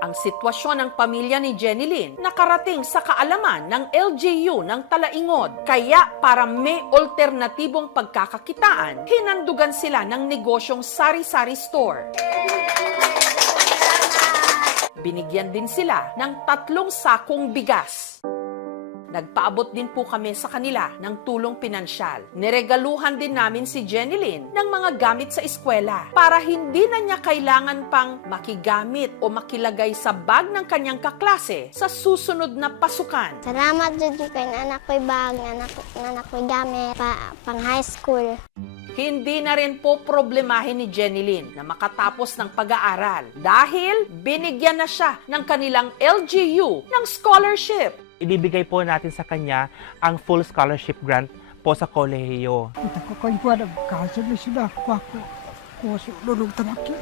Ang sitwasyon ng pamilya ni Jenny Lynn nakarating sa kaalaman ng LGU ng Talaingod. Kaya para may alternatibong pagkakakitaan, hinandugan sila ng negosyong sari-sari store. Binigyan din sila ng tatlong sakong bigas. Nagpaabot din po kami sa kanila ng tulong pinansyal. Niregaluhan din namin si Jenny Lynn ng mga gamit sa eskwela para hindi na niya kailangan pang makigamit o makilagay sa bag ng kanyang kaklase sa susunod na pasukan. Salamat jud ko kay anak ko'y bag, anak, anak ko'y gamit, pa, pang high school. Hindi na rin po problemahin ni Jenny Lynn na makatapos ng pag-aaral dahil binigyan na siya ng kanilang LGU ng scholarship. Ibibigay po natin sa kanya ang full scholarship grant po sa kolehiyo. Kita ko kayo pa nagkasal na sila. Kwako. Kuso, lulong tamaki.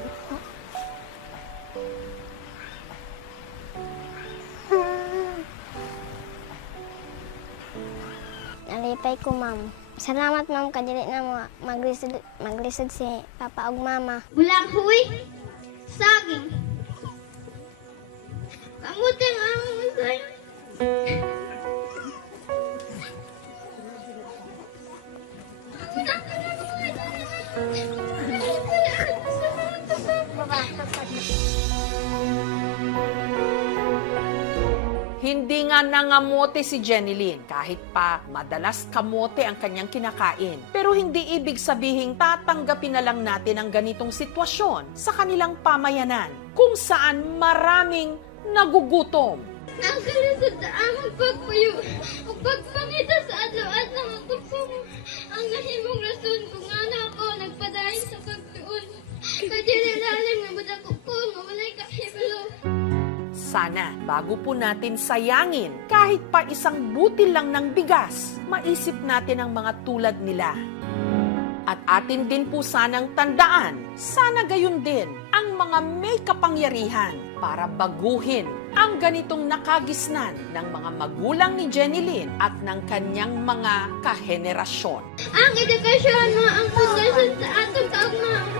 Nalipay ko, ma'am. Salamat, ma'am, kadili na mo maglisod, maglisod si papa ug mama. Bulang huy, saging. Hindi nga nangamote si Jenny Lynn kahit pa madalas kamote ang kanyang kinakain. Pero hindi ibig sabihing tatanggapin na lang natin ang ganitong sitwasyon sa kanilang pamayanan kung saan maraming nagugutom. Ang kalisod sa pagpuyo pagpangita sa Sana bago po natin sayangin kahit pa isang butil lang ng bigas, maisip natin ang mga tulad nila. At atin din po sanang tandaan, sana gayon din ang mga may kapangyarihan para baguhin ang ganitong nakagisnan ng mga magulang ni Jenny Lynn at ng kanyang mga kahenerasyon. Ang edukasyon mo ang pundasyon sa atong kaugnaon.